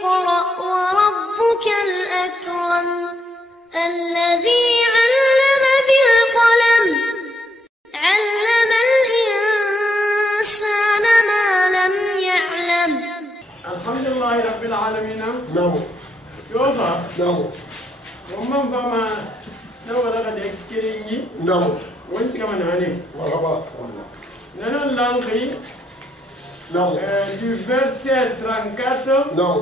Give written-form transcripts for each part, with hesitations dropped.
اقرأ وربك الأكرم الذي علم بالقلم علم الإنسان ما لم يعلم. الحمد لله رب العالمين. نعم. يوفى. نعم. ومن فما نوغا لغا كريني. نعم. وانت كمان عليك. مرحبا. نحن نلقي. نعم. Du verset 34 نعم.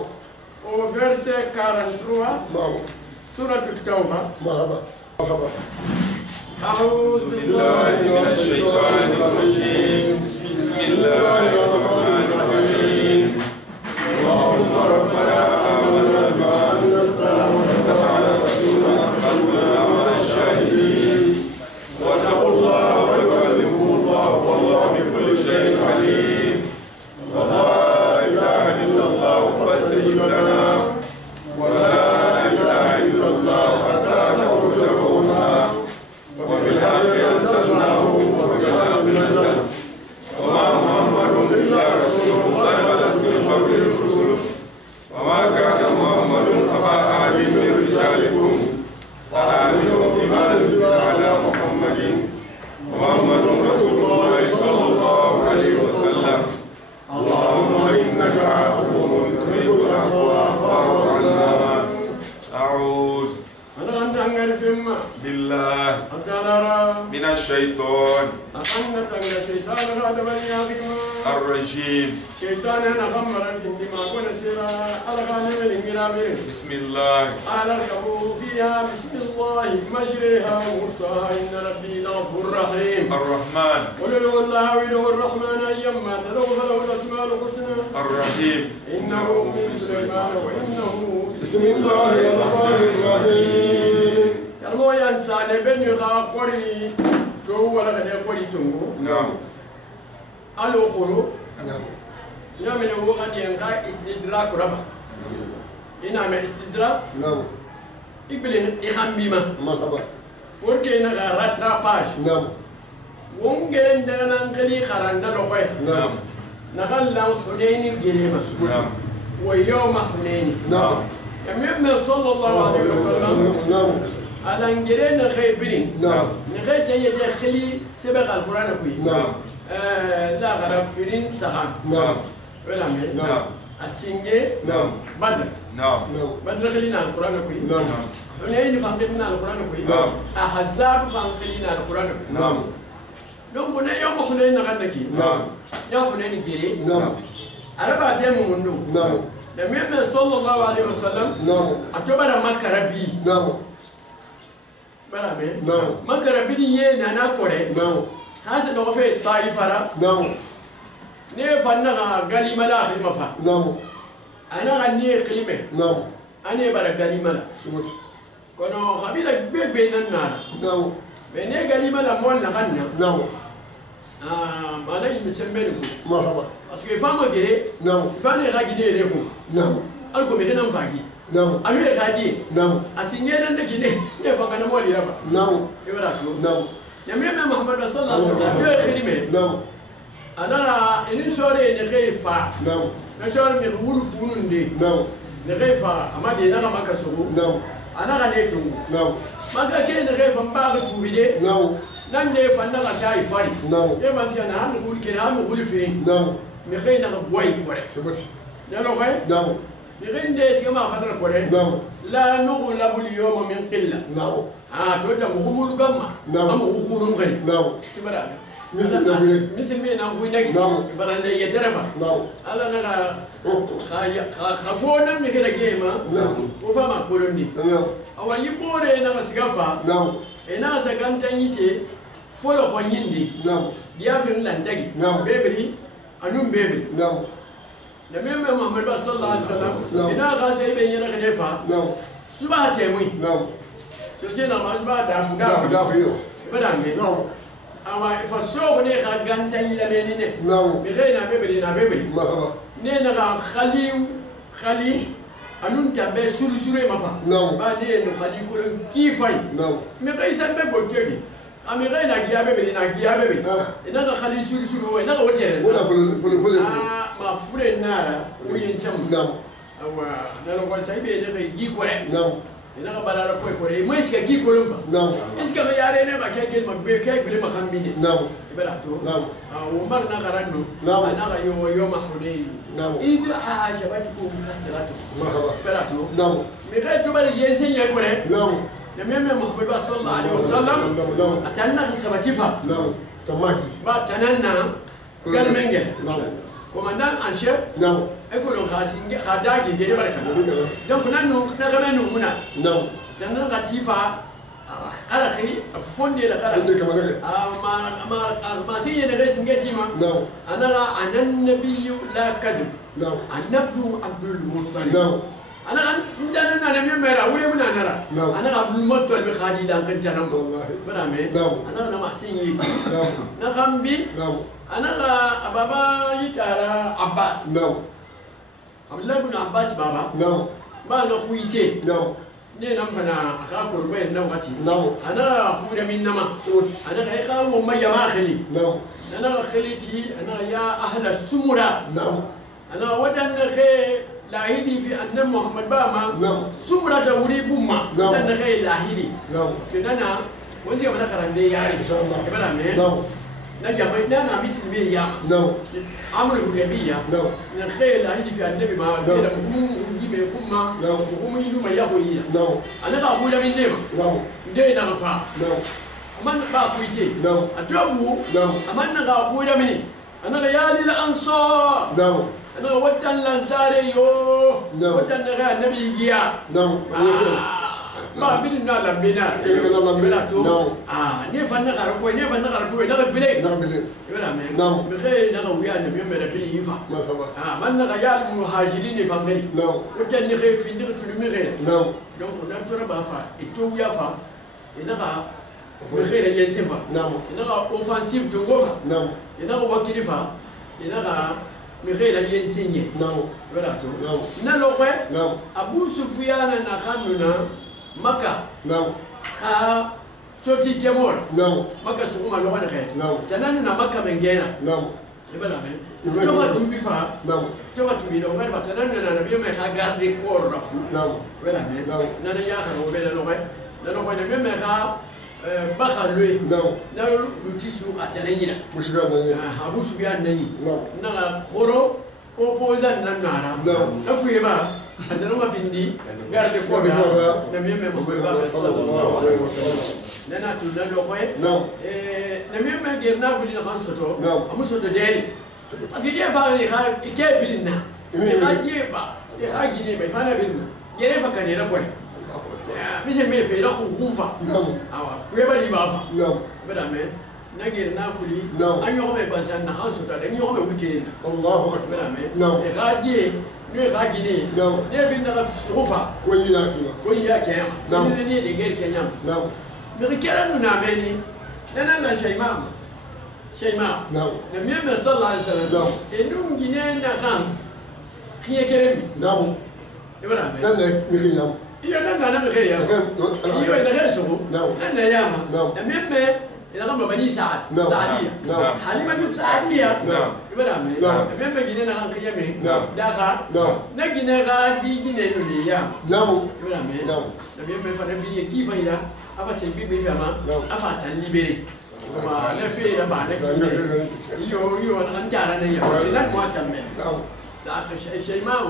au verset 43. نعم. سورة التوبة. مرحبا. مرحبا. أعوذ بالله من الشيطان الرجيم. بسم الله الرحمن الرحيم. اللهم ربنا آمنا بما أنزلت واتبعنا رسولنا فكنا مع الشاهدين واتقوا الله ويعلمكم الله والله بكل شيء عليم. ولا إله إلا الله فاستجب لنا ولا إله إلا الله حتى تخرج روحنا وبالحق أنزلناه وبالحق نزل وما محمد إلا رسول قد خلت من قبله الرسل وما كان محمد أبا أحد من رجالكم فآمنوا بما نزل على محمد محمد رسول الله صلى الله عليه وسلم. اللهم إنك عفو تحب العفو فاعف عنا. أعوذ بالله من الشيطان الرجيم. بسم الله. فيها بسم الله مجريها ومرساها إن ربي لغفور رحيم. الرحمن. قل له الله وله الرحمن أيما تدعو فله الأسماء الحسنى. الرحيم. إنه من سليمان وإنه بسم الله الرحمن الرحيم. كلمة ينسى بني خاخوري تو ولا غير خوري تونغو. نعم. ألو خورو. نعم. يعمل هو قد ينقى استدراك ربا. إنما استدراك. نعم. إقبلين إخام بيما. مرحبا. فوركي نغا راتراباج. نعم. وونجين دانا نخلي خرانا لوخي. نعم. نغال لان حنين جريمة. نعم. ويوم حنين. نعم. يمين صلى الله عليه وسلم. نعم. على نجرين خيبرين. نعم. نغاية تيجي خلي سبق القرآن كوي. نعم. لا غرفرين سخان. نعم. ولا مين. نعم. السنجة. نعم. بدر. نعم. نعم. بدر خلينا القرآن كوي. نعم. حنين فانقلنا القرآن كوي. نعم. أحزاب فانقلنا القرآن كوي. نعم. donc on a yom xulay na ganaki نعم. ya xulay ni gere نعم. araba temu mundu نعم. da memme sallallahu alaihi wasallam نعم. atobara makarabi نعم. barame نعم. makarabi ni ye na na kore نعم. hasa do fe taifara نعم. ne fanna ga galima la khilma fa نعم. ana ga ne khilme نعم. ane bara galima la سمعت. kono khabila bebe nan nara نعم. be ne galima la mon na ganna نعم. mana yi misembeni ko مرحبا. parce que fama gere نعم. fane ga gide re ko نعم. alko me henan fagi نعم. alu e khadi نعم. asinye nan da kine ne fanga na moli raba نعم. ibara to نعم. ya meme muhammad sallallahu alaihi wasallam to khirime نعم. ana inin sore ne khaifa نعم. na sore mi wulu funun de نعم. ne khaifa amma de na maka suru نعم. ana ga ne tungu نعم. maka ke ne khaifa ba ga tuwide نعم. nan de fanna ga sai fari نعم. e man tiya na hamu wulu ke na hamu wulu firin نعم. mi khaina ga boy kore سمعت. ya lo khay نعم. mi khinde tiga ma fanna kore نعم. la nughlabu al-yawma min qilla نعم. to ta muhumul gamma نعم. am uhurun gari نعم. ibara مثل نبيل. مثل مين أقول لك نعم. برا يترفع نعم. هذا أنا خبونا من كده جيمة نعم. وفما كولوني نعم. أو يبورة أنا مسقفة نعم. أنا سكان تانيتي فلو خنيندي نعم. ديافن لانتاجي نعم. بيبري أنوم بيبري نعم. لما محمد صلى الله عليه وسلم نعم. أنا غاسي بين خليفة نعم. سبعة تيموي نعم. سوسينا ما سبعة دافع دافع دافع. بدأني نعم. أما فسوق نيخ غانتاني لمنينه نعم. بغينا بيبري نا بيبري مرحبا. نينا خلي أنون تبى سوري ما فا نعم. بعدين خلي كلن كيفاي نعم. مغيسان بقولتي أمي غينا جيا بيبري نا جيا بيبري إننا خلي سوري هو إننا هوتيل ولا فل. ما فل النار وينسم نعم. awa na ro sai be ne kai gi kore نعم ina ka balala ko kore mai ska gi kore fa نعم iska be yare ne ba kai ma be kai bile ma kan bine نعم ibara to نعم o mar na karando نعم. ana ga yo ma hunayn نعم idra ajabatukum kasratu مرحبا ibara to نعم me kai to bari yen sen ya kore نعم da meme muhammad sallallahu alaihi wasallam نعم atanna sabatifa نعم تماكي ba tananna galmenge نعم commandant en chef نعم ekolo khasinge khataji gere barka نعم donc nanu na kama nu muna نعم tanna katifa ala khi fonde la kala عندك كمان ma sinye da resin getima نعم ana anan nabiyyu la kadhib نعم annabdu abdul muttalib نعم ana kan indana na ne mera wure muna nara نعم. ana abdul muttalib khadi dan kan tanam والله barame نعم. ana na ma sinye ti نعم na kambi نعم ana ga ababa yitara abbas نعم abdullah ibn abbas baba نعم ba na kuite نعم ne nan fana aka kurbe nan wati نعم ana huda min nama ana ga ka wo ma jama'a khali نعم ana khaliti ana ya ahla sumura نعم ana wadan khe lahidi fi anna muhammad ba ma نعم sumura ta wuri bumma Na'am. wadan khe lahidi نعم sinana wani ga mana karande yare إن شاء الله ibara me نعم na jama'a na muslimi yama نعم amul hudaybiya نعم na khe lahidi fi annabi ma fi da mu jibe kuma Na'am. mu yi ma yaho yi نعم ana ka huda min nema نعم dai na fa نعم man ba kuite نعم atobu نعم amanna ga huda mini ana ga yali al ansar نعم ana ga watan lansare yo Na'am. watan na ga nabi giya نعم ba bidin na lambena Bidin na lambe. to Na'am. ne fanna ga ko ne fanna ga to na ga bile نعم بلين ibara me Na'am. me kai na ga wuya na me da bile yifa مرحبا man na ga yal muhajirin fa ngari نعم watan ne kai fin diga tulu me kai نعم donc na tora ba fa ito wuya fa ina ga me kai da yen fa نعم ina ga offensive to ngofa نعم ina ga wakili fa ina ga me kai da yen sinye نعم ibara to نعم na lo kwe نعم abu sufyan na kanuna maka نعم ka soti kemor نعم maka su kuma lo wani kai نعم tananu na maka mengena نعم ibara me Ibara to fa me. tumbi fa نعم to fa tumbi do ngar fa tananu na nabi me ka garde corps rafu نعم ibara me نعم na na ya ka ro be lo kwe na lo kwe na me ka baka lui نعم na luti su atananyina مش قاعد abu sufyan nayi نعم na khoro opposant na nara نعم na kuyeba atano mafindi garde corps na me me mo ba صلى الله عليه وسلم nana tu na lo kwe نعم na me me gerna fuli na kan soto Na'am. amu soto deli ati ye fa ni ha ike bilinna Imi, e ha imi. ye ba e ha gine be fa na bilinna gere fa kanera ko ni mi se me fe la khum fa نعم awa kuyeba li ba fa نعم bada me na gerna fuli Na'am. an yo me bansan na kan soto da ni yo me wutiri na الله bada أكبر me Na'am. e ha die ni e ha gine Na'am. ne bin na sufa وياك ko ya kiyama Na'am. ni ne de ger kenyam نعم mi kera nu na me ni nana na shayma shayma نعم na miyamma sallallahu alaihi wasallam Na'am. enum gine na kan kiye keremi نعم ibara me لأنك مخيام iyo na na me kaya iyo na kan so Na'am. na yama Na'am. na miyamma ila kan bani sa'ad Na'am. sa'adiya Na'am. halima tu sa'adiya Na'am. ibara me Na'am. na miyamma gine na kan kiye me Na'am. da ka Na'am. na gine ga di gine no ne yama نعم ibara me Na'am. na miyamma fa na bi ki fa ila afa se bi bi fama Na'am. afa tan libere kuma na fe da ba na kine iyo na kan tara ne ya sinan mo atamme نعم saaka shaymau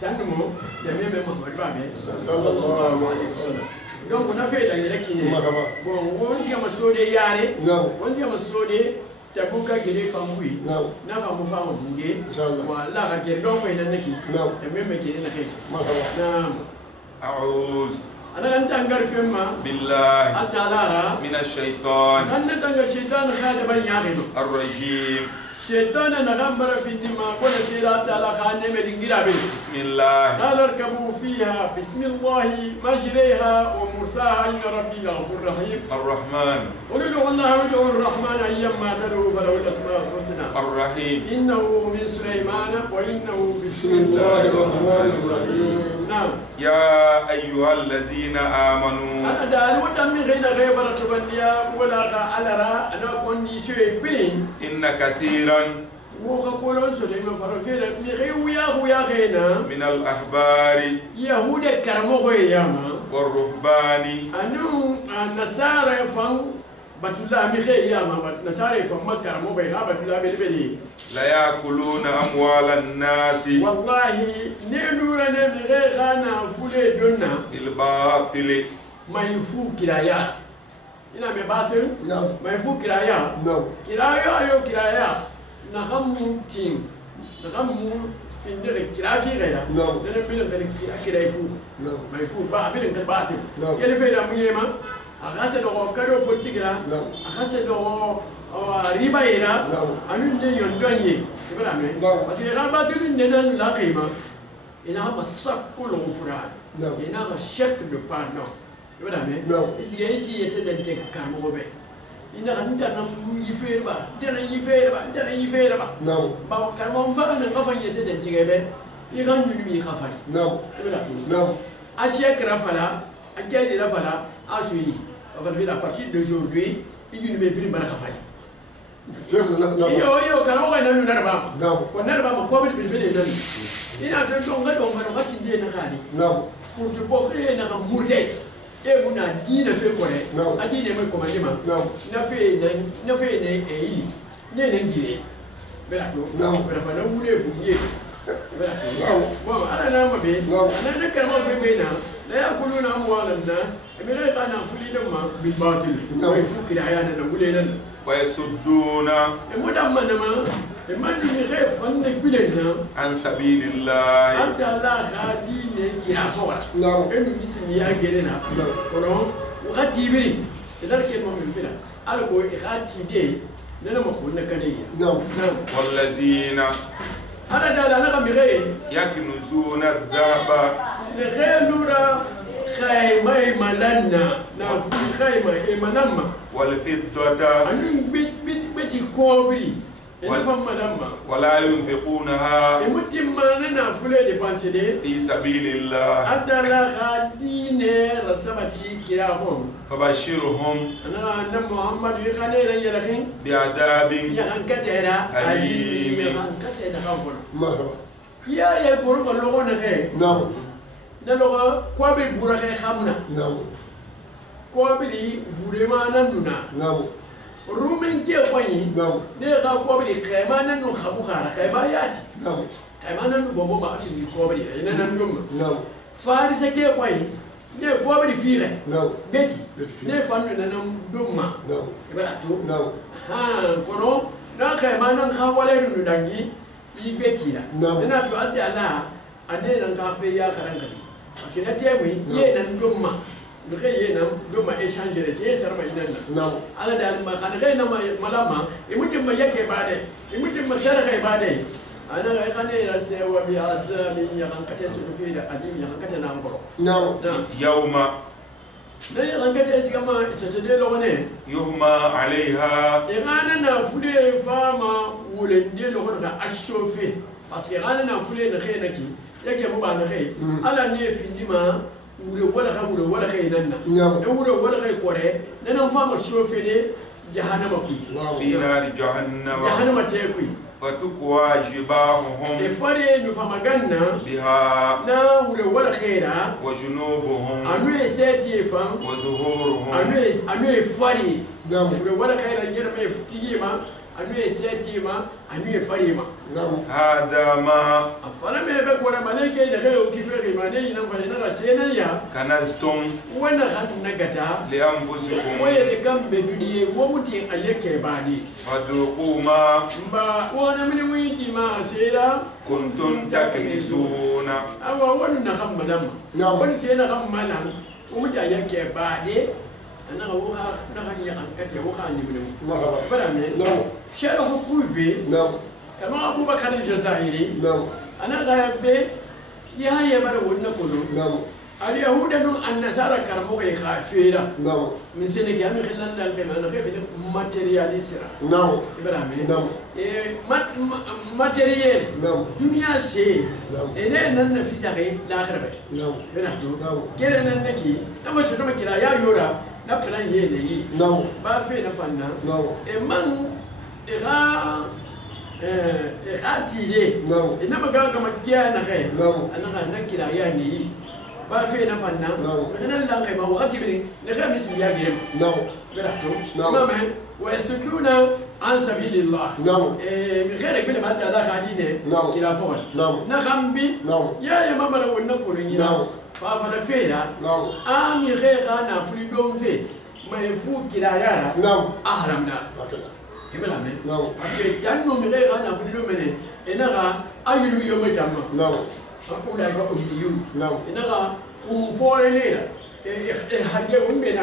tandumo ya meme Muhammad babe صلى الله عليه وسلم donc na fe da yake ne Marhaba. bon won ti ma sode yare نعم won ti ma sode tabuka gele famui نعم na famu famu hunde Inshallah. wala ka gele don ko ina naki نعم ya meme gele na kai مرحبا na أعوذ ana kan tangar femma بالله atalara من الشيطان kan tangar shaitan khada ban yaqido الرجيم shaitan na gambara fi dima ko na sira taala khane me dingira be بسم الله قال اركبوا فيها بسم الله مجريها ومرساها إن ربي لغفور رحيم الرحمن ادعوا الله وادعوا الرحمن أيما تدعوا فله الأسماء الحسنى الرحيم إنه من سليمان وإنه بسم الله الرحمن الرحيم نعم يا أيها الذين آمنوا أنا دار وتمي غير غيبرة تبنيا ولا على را أنا كوني شيء بين إن كثيرا وقولون سليم فرفينا ويا غينا من الأحبار يهود كرمو ياما والرهبان أنو النصارى فان بتلا مخي ياما النصارى فان ما كرمو بيها بتلا بلبلي لا يأكلون أموال الناس والله نلورنا مغي خانا فولي دونا بالباطل ما يفو كرايا إنا مباتل نعم ما يفو كرايا نعم كرايا نخمو تيم نخمو فيندر كرافي غيره نعم نحن بنقول كرا يفو نعم ما يفو بنقول باتل نعم كيف يدا ميما أخذ دو كارو بولتيكلا نعم أخذ دو riba ira anu ne yondon ye ibra me parce que ran batulu ne na la kayma ina ma sakul ghufran ina ma chèque de pardon ibra me isi yete den te kamo be ina kan dana yifer ba ba kamo fa na ka fa yete den te be i kan yuni mi khafari ibra to a chèque rafala a gadi rafala a suyi on va à partir d'aujourd'hui il yuni me prix baraka fari yo kana wa nanu narba ko narba ma ko bi bi ne ina don don ga don ga tin de na khali furtu bo e na kam murte e muna dina fe ko re adine mai ko mandima na fe ne e yi ne ne ngire bela to bela fa na wure bu ye bela to bon ana na ma be ana na kana ma be na la yakuluna amwalan nas e me ga na fuli da ma bil batil wa yufukil ayana na wule nan ويصدون عن سبيل الله حتى لا خادين كرافورا انه مثل يا جيرنا كنو وغاتي بري لذلك المؤمن فينا الكو غاتي دي ننا ما كنا كديه والذين انا دا انا كم غير يكنزون الذهب لغير نورا خيمة ملنا نافي خيمة إمانما والفضة أنو بيتي كوبري ولا ينفقونها في سبيل الله حتى لا خادين رسمتي كراهم فبشرهم أنا محمد يخلينا يلخين بعذاب أليم مرحبا يا يقولون اللغة نخي نعم نلغة كوابل بورخي خامنا نعم كوابل بورما نندنا نعم رومين كي أقوي نعم نيغا كوابل خيما نندو خامو خارا خيما ياتي نعم خيما نندو بوبو ما أفل كوابل إنا نندوم نعم فارس كي أقوي نيغا كوابل فيغي نعم بيتي نيغا فانو نندوم نعم إبلا تو نعم ها كونو نا خيما ننخا ولا رندو دانجي يبيتي نعم ننا تو أنت أنا أنا ننخا فيا خرانكبي parce que na témoin yénan doma de yénan doma échanger c'est ça ma inana non ala dal ma kan kay na malama e mutim ma yake baade e mutim ma saraka baade ana ga kan ira se wa bi adami yan kate su fi da adim yan kate na ngoro non yawma da yan kate su kama isate de lo ne yuhma alaiha e ngana na fude fama wule de lo ko ga ashofe parce que ngana na fude na khay naki yake mu ba na kai ala ne findima wure wala kai nan na wure wala kai kore nan fa ma shofe ne jahannama ku fi nar jahannama te ku fatukwa jibahum e fare nu fa maganna biha na wure wala kai da wa junubuhum anu e seti fa wa zuhuruhum anu e fare نعم wure wala kai da jira mai fitiye ma anu e seti ma anu e fare ma نعم هذا ما afala me be gora malaike da kai o kifere ma ne ina fa ina sai nan ya كنزتم wannan han nagata لأنفسكم waye te kambe duniye wo mutin ayake bani فذوقوا ما ba wona mini witi ma sera كنتم تكنزون awa wonu na hammalam نعم woni sai na hammalam wo mutin ayake bade ana wo ha na han ya kate wo ha ni mini مرحبا bara me نعم shara hukube نعم kama abubakar jazairi نعم ana ga be ya ya bara wonna kono نعم اليهود النصارى كرموا خافيرا نعم من سنة كانوا خلال القيمة أنا كيف ماترياليسرا نعم إبراهيم نعم ماتريال نعم دنيا سي نعم إنه نن في ساقي لا آخر بي نعم إبراهيم نعم كده ننكي نما شو نما كلا يا يورا نبلا يني نعم بافي نفنا نعم إمان إغا atile ina maga ga makiya na kai anaka na kira ya ni ba fe na fanna ina lan kai ba wakati bin ne kai misli ya gire bira to mama wa yasuduna an sabilillah mi khere bile ma ta la khadine kila fon na khambi ya mama la wonna kurin ina fa fa na fe la ami khe kana fuli don fe mai fu kila ya ahram na Ibra me. Parce que quand nous me regardons dans le domaine, et n'a ayulu yo me jamma. Ou la ko ubiyu. Et n'a pour forer là. Et harge on mena.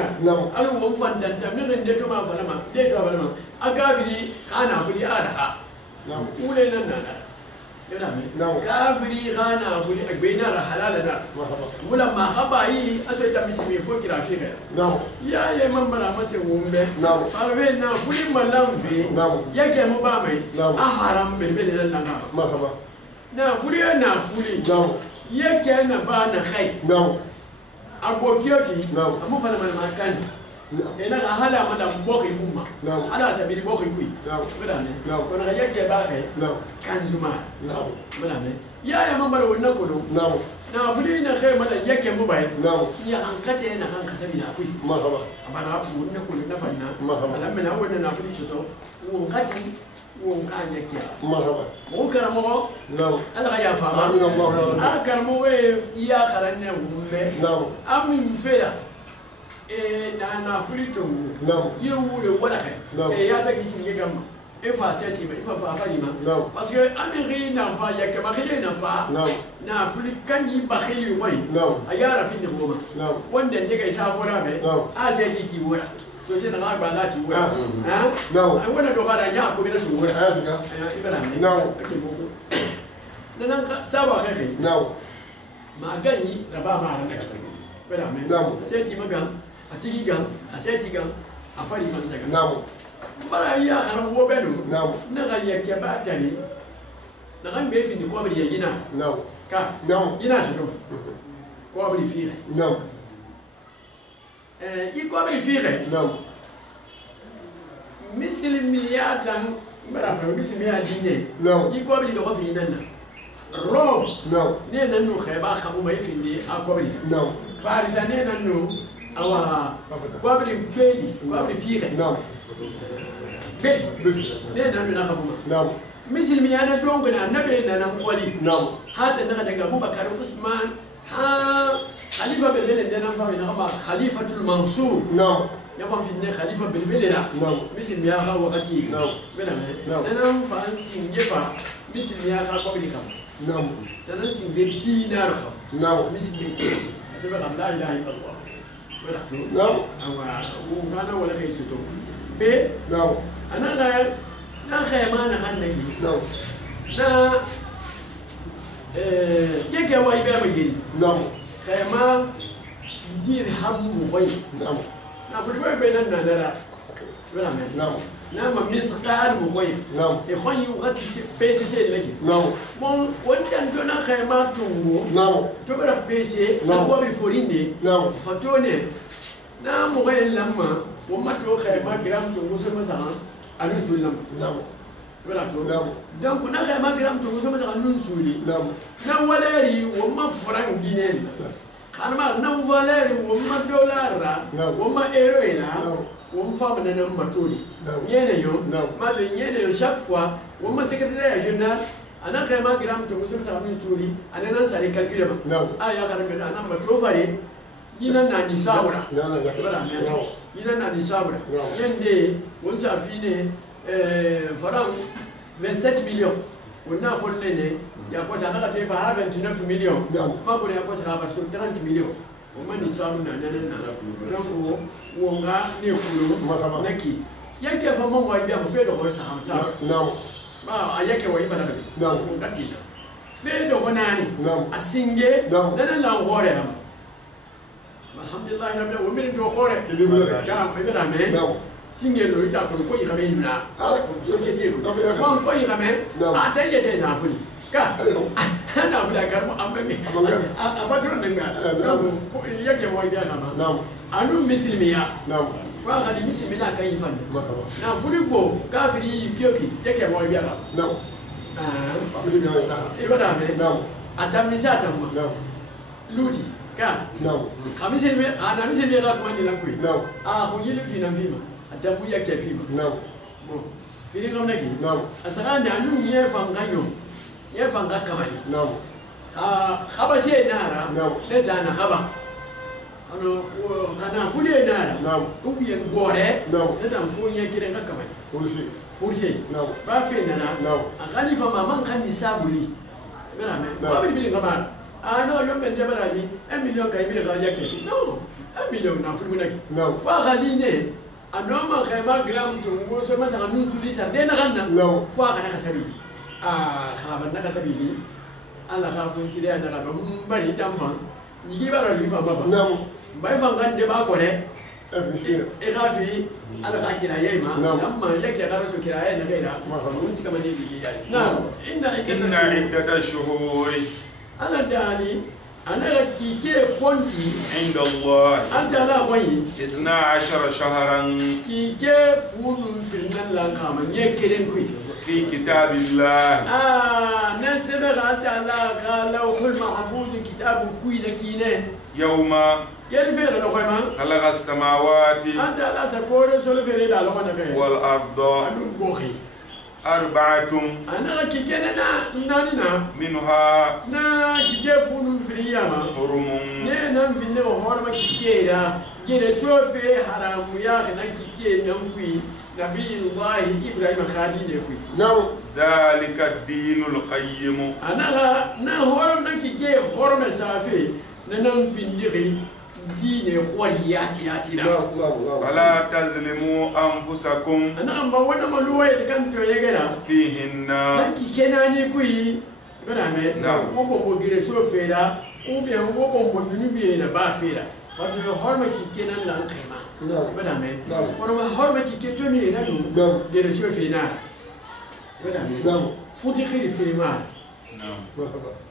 Alu on fanta ta me rende to ma falama. De to falama. Aga fili kana fili ara. Ou le nana. Ibra me. Ka fili kana fili agbena la halala da. Mula ma khabai aso ta misimi fo kira fi ya ye mambara mase wumbe parve na fuli malamfi yake mu ba mai a haram belbele nan na na fuli yake na ba na khai agokiyoki amu fala man kan ina hala mana boki mumma ala sabiri boki kui bada ne ko na yake ba khai kan zuma bada ne ya mambara wannan kodo na fuli na kai mala yake mu bai ya hankate na kan kasabi na kui abara mu ne kullu na fanna alamma na wannan na fuli shito mu kati mu kan yake mu karamo ala ga ya fama a karamo we ya karanya umbe amin fela na fuli to yiru wure wala kai ya ta kisi ne gamma ifa seti ifa fa ma parce que amiri na fa ya kama khile na fa na flikan yi ba khili wai ayara fi ni goma wanda take sa fora be a seti ti wora so sai na ga na ti wora ai wanda do kada ya ko bela su wora ibara ne nan ka saba kai ma ganyi raba ma ran ka ibara me seti magan atiki gan a seti gan a fari man saka bara ya kana wo bedu na ga yake ba tare na kan be fi ni ko bari yina ka yina shi to ko bari fi i ko bari fi misilmiyatan bara fa misilmiya dine i ko bari do ko fi nan rom ne nan no khayba khamu mai fi ni a ko bari farisa ne nan no awa ko bari beli ko bari fi beti ne nan na kabuma misilmi yana dongo na nabe na nan kwali hata na daga Abubakar Usman ha khalifa belbele da nan fa na ba khalifatul mansur ya fa finne khalifa belbele da misilmi ya ga wakati bela ne nan fa singe fa misilmi ya ga kwali kam tanan singe dinar kam misilmi asaba la ilaha illallah wala to awa kana wala kai suto be ana na khayma na hanaki na yake wa ibe magiri khayma dirham muwai na furiba be nan na dara wala men na ma misqal muwai e khoyi wati pcc laki bon wanda ndo na khayma tungo to bara pc na ko bi forinde fatone na muwai lamma وما تو خيما جرام تو موسى مثلا أنو سولي ولا تو donc na خيما جرام تو موسى مثلا أنو سولي na valeri وما فرنك جنين خانما na valeri وما دولار وما euro ina وما فام na matoli nyene yo ma to nyene yo chaque fois وما secrétaire général ana خيما جرام تو موسى مثلا أنو سولي ana nan sare calculer ma ya karame ana matlo fare gina na ni sabura ina na ni sabura yende won sa fine faram 27 millions wonna folle ne ya ko sa na te fa 29 millions ma ko ya ko sa ba sur 30 millions o man ni sabu na donc wonga ne kulo naki yake fa mon wa biya mo fe do ko sa ba ayake wa ifa na ko ngati fe do ko nani asinge nana na hore am alhamdulillah rabbil alamin to khore ya ibn ame singelo ita ko ko yikabe nuna société ko ko yikabe atayye te na fuli ka na fuli karmo ambe a patron nga ko yake mo ida kama anu muslimiya fa ga misi mina kan yi fanda na fuli go kafiri kyoki yake mo biya no amisi biya ta ibada me no atamisa atamma no luti ka no kamisi me ana misi biya ka kuma ni lankui no ho yi luti na fima atamu ya ke fima no bon fili ko naki no asara da anu ye fangayo ye fanga kamali no khaba she nara no le dana khaba ano kana fuli nara no ubi ngore no le dan fu ye kire ngaka mai kursi no ba fe nara no akani fa mama kan ni sabuli mera me ba bi ngama no yo ben jabara ni 1 million kai bi ga yake no 1 million na fuli munaki no fa khaline anoma khayma gram tungo so masaka min suli sarde na ganna no fa kana kasabi khaba na kasabi ni ala ka fun sire na ga bari tamfan yigi bara li fa baba no bai fan kan de ba ko re e ka fi ala ka kira yayi ma amma yake ga rasu kira yayi na gaira mun sika mane yigi yayi na inna iddata shuhuri ala dali ana ga kike konti inda Allah anta la koyi 12 shahran kike funun firnan la kama nye keren kui في كتاب الله نسبة تعالى قال لوح المحفوظ كتاب كوي لكينه يوم كيف فعل لقيما خلق السماوات أنت لا سكور سول فعل لا لقنا والأرض أنو بوخي 4 أنا كيكنا نانينا منها نا كيكفون فرياما حرم نام في النو هرم كيكيرا كده سوفي حرام يا كنا كيكي نمكوي نبي الله إبراهيم خالد يكوي نعم ذلك الدين القيم أنا نا هرم نكيكي هرم سافي ننام في النغي دين خورياتي ياتي نعم نعم فلا تظلموا أنفسكم أنا أما وانا ملوه يتكنتو يجرا فيهن نكيكي ناني كوي برامي نعم وبو مغرسو فيلا وبيا وبو منبي نبا فيلا parce que horma kike nan lan kaima bada me kono ma horma kike to ni nanu de le chef fina bada me futi khiri fima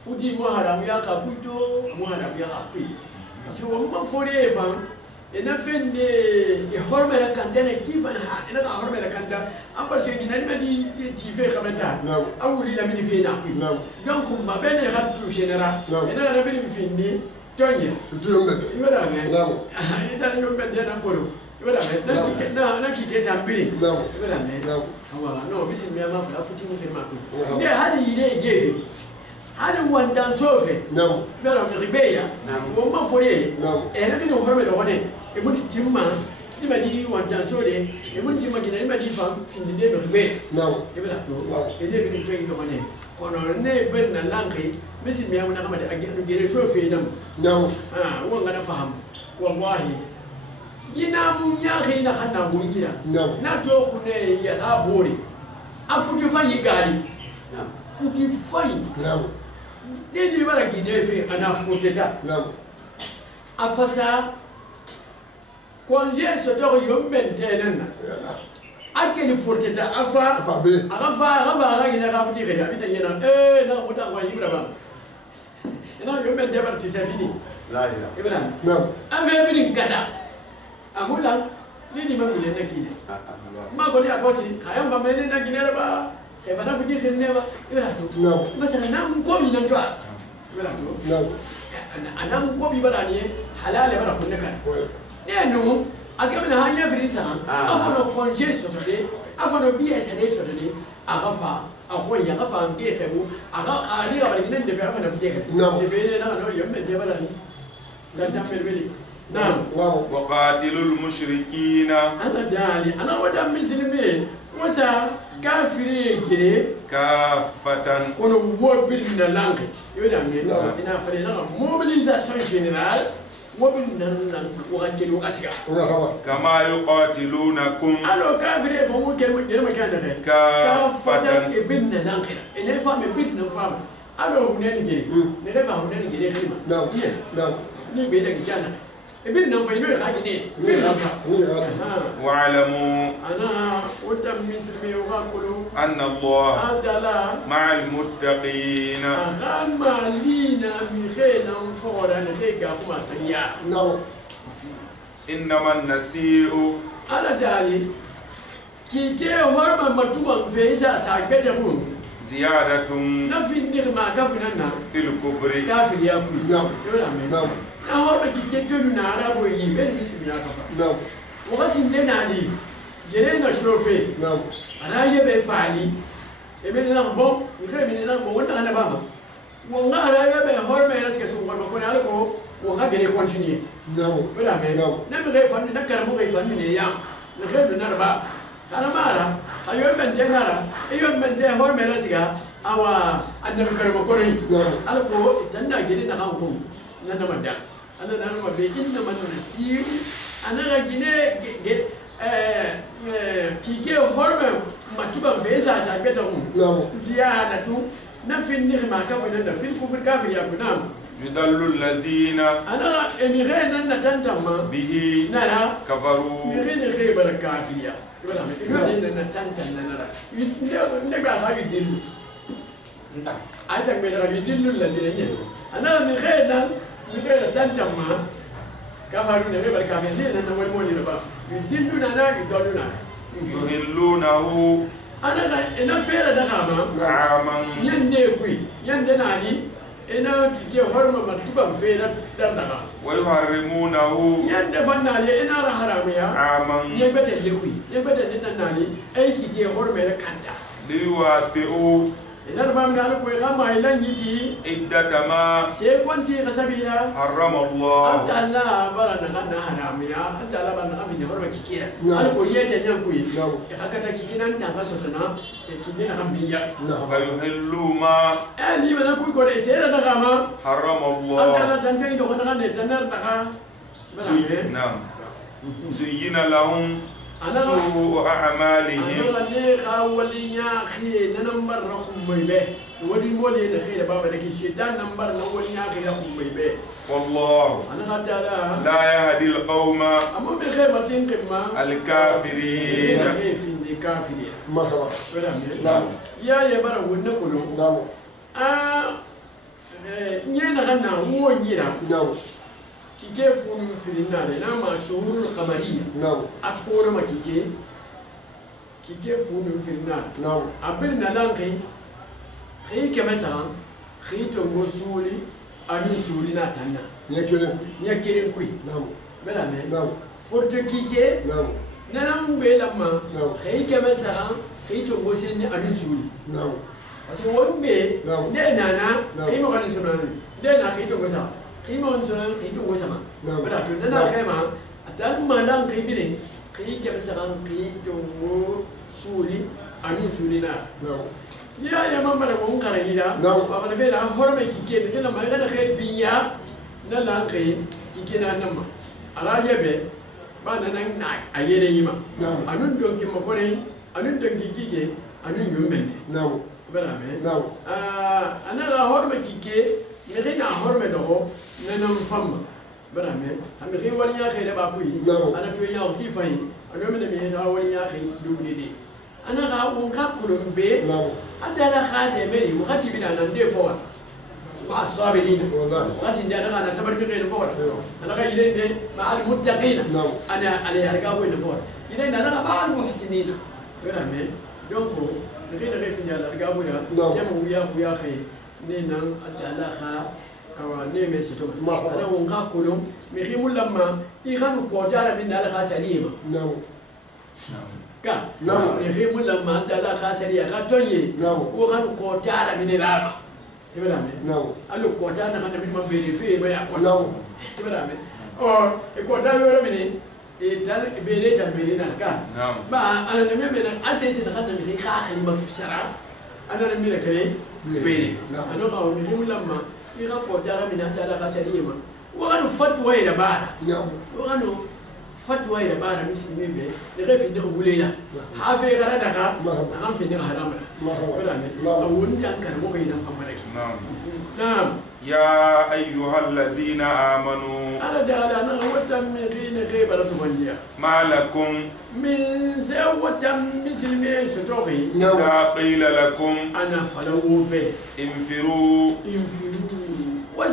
futi mo haram ya ka kuto mo haram ya ka kui parce que on ma fore fa ena fende e horma la kantene kifa ena ka horma la kanta amba se ni nani madi ti fe kamata awuli la mini fina kui donc ma bene hatu général ena la bene findi Tonya, itu yang beda. Ibadah me. Namu. Kita yang beda nak korup. Ibadah me. Nak kita tampil. Namu. Ibadah me. Namu. Awak, no, bisin biar maaf, aku cuma firman aku. Dia hari ini jefe, hari wantan sofe. Namu. Biar orang ribeya. Namu. Orang fore. Namu. Nak kena orang berdoa ni. Ibu di timma, di badi wantan sore. Ibu di timma kita ni badi fam, findi dia berbe. Namu. Ibadah tu. Ini beri tu yang doa ni. Kono ne berna langkai. Mesin biar mana kami ada anu gere sofe nam. Namu. Uang kena faham. Wallahi. Gina munya kena kena munya. Namu. Na tu kune ya abori. Afuti fayi gali. Futi fayi. Namu. Ni bara gine fe ana futeta. Namu. Afasa. Konje soto yomben tenena. Akeli futeta afa. Afa be. Afa gina ka futi fe. Abita yena na muta wa yibra ba. Ina yomben de bar tisafini. La ilaha. Ibrahim. Namu. Ave birin kata. Amula ni mangule na kine. Ma goli akosi ayam famene na kine ba. Kefana futi khine ba. Ibrahim. Namu. Basa na mkobi na toa. Ibrahim. Namu. Ana mkobi bara ni halale bara kunna kan. Nenu aska mina hanya frisa. Afono konje sotode. Afono BSN sotode. Agafa. Ako ya gafa nge xebu. Aga ali ga bari nan de fa na futi. De fe na no yemme de bara ni. Ganta ferbeli. نعم وقاتلوا المشركين أنا دالي أنا ودا مسلمين وسا كافرين كده كافة كونوا وبلنا لانك يودا مين إنا فرينا موبيليزاسيون جنرال وبلنا لانك وقتلوا أسيا كما يقاتلونكم أنا كافرين فهو كلمة كان كافة بلنا لانك إنا فهم بلنا فهم أنا هناني كده نغفى هناني كده كلمة نعم نعم ني بيدا كجانا ابن نم فينو يخاجني واعلموا أنا وتم مسلمي وغاكلوا أن الله أدلا مع المتقين أغام لينا بخينا فورا نخيقا كما فنيا نعم إنما النسيء ala dali ki ke horma matuwan fe isa sa gata mun ziyadatun na fi nirma kafinan na fil kufri kafir ya ku نعم yola me نعم na horma ki ke tolu na arabo yi ben mismi ya kafa نعم wakati ndena ni gere na shofe نعم araye be fali e be na bon ni kai be na bon wanda ana ba ma wonga araye be horma ya suka sun gorma ko ne alko wonga gere continue نعم wala me نعم na mi kai fanni na karamo kai fanni ne ya na kai be na ba kana mara ayo ben te nara ayo ben te horma ya siga awa annabi karamo ko ne نعم alko tanna gere na kan ko na na manda ana na ma be inna man nasir ana ga gine kike horma matuba fesa sa beta mu نعم ziyadatu na fi nirma kafin da fil kufur kafir ya kunam yudallu allazina ana emire nan na tantama bihi nara kafaru mire ne kai bar kafiya ibada me ibada ne na tantan nara ne ga ha yudillu ata me da yudillu allazina yin ana mire nan mire da tantama kafaru ne bar kafiya ne nan wani moni ba yudillu na yudallu na yuhillunahu ana ga ina fere da kama aman yande kui yande nani ina kike horma matuban fere dar daga wa yuharrimunahu yande fannali ina ra haramiya aman ye bete de kui ye bete de nani ai kike horma da kanta liwati'u ina ba mun da ko ga mai lan yiti iddata ma sai kwanti ka sabila harrama Allah Allah bara da kan haramiya Allah bara da abin da horma kike No. al ko yete nyan kui No. haka ta kikinan ta faso sana kike na hambiya نعم fa yuhillu ma ni mana ku ko sai da daga ma harrama Allah Allah tan kai da wannan ne tanar daga bala na'am zuyyina lahum ana su'u a'malihim ana ne khawali ya khi nan barra khumbai be wadi mole da kai da baba da ke shedan nan bar nan wani ya kai da khumbai be wallahu ana ka ta la yahdi al-qawma amma me kai batin kimma al-kafirin da kai fin di kafiri مرحبا bala me نعم ya ya bara wunna kuno نعم nye na kana mo nyira نعم kike funu firinna na ma shuhurul qamariya نعم akora ma kike funu firinna نعم abin na lan kai kai ke masa kai to go suli ani suli na tanna يكلم ya kirin kui نعم bela me نعم forte kike نعم nanan be lamma No. kai ke masa kai to go suli ni ani suli نعم parce que won be No. ne nana No. kai ma kan sunan ne na kai to go sa kai ma sunan kai to go sama No. bela to nana No. kai ma atan ma lan kai bile kai ke masa kai to go suli ani suli na نعم ya ya mamba da mun kare gida No. ba ba da horme kike da kila mai da kai biya na lan kai kike na nan ma ara yabe ba na nan na ayere yima No. anun don kin makore anun don kike anun yumbente نعم bala me نعم ana la horme kike ne dai na horme da ho na nan famma bala me ami kai wani ya kai da ba kuyi No. ana to ya ti fai ano me da me ha wani ya kai dubni de ana ga un ka kulumbe نعم أنت أنا خادم مري وقتي بنا ندي فور مع الصابرين والله قاتي أنا سبر بغير فور أيوه. أنا قايل مع المتقين نعم. أنا على هرقاوين فور إلين أنا مع المحسنين ولا مين يومكو نقول غير في جال هرقاوين نعم. جم ويا خي نينا أنت على خا أو نيمة ستوم مرحبا. أنا ونقا كلهم مخي ملما يخانو كوتارا من على خا سليمة نعم كا نعم. مخي ملما أنت على خا سليمة كاتوني نعم وخانو كوتارا من العالم ibra me نعم alo kota na kana minima benefit ma ya kosa نعم ibra me or e kota yoro mini e tal bere tan bere na ka na'am ba ana ne me na asese na kana mi ka khali ma fusara ana ne mi na kale bere نعم. ano ka mi himu lamma i ka kota ra mina ta la ka salima wa kanu fatwa ila bara نعم wa kanu fatwa ila bara muslimi be ne ga fi ndiko bulela ha fe gara daga مرحبا am fi ndiko harama مرحبا ibra me نعم awun tan kar mo bai nan famara ki na'am na'am ya ayyuhallazina amanu أنا دالا أنا وتم غين غيبة تمنيا ما لكم من زوتم مسلمي ستوغي نعم إذا قيل لكم أنا فلو به انفروا ينفروا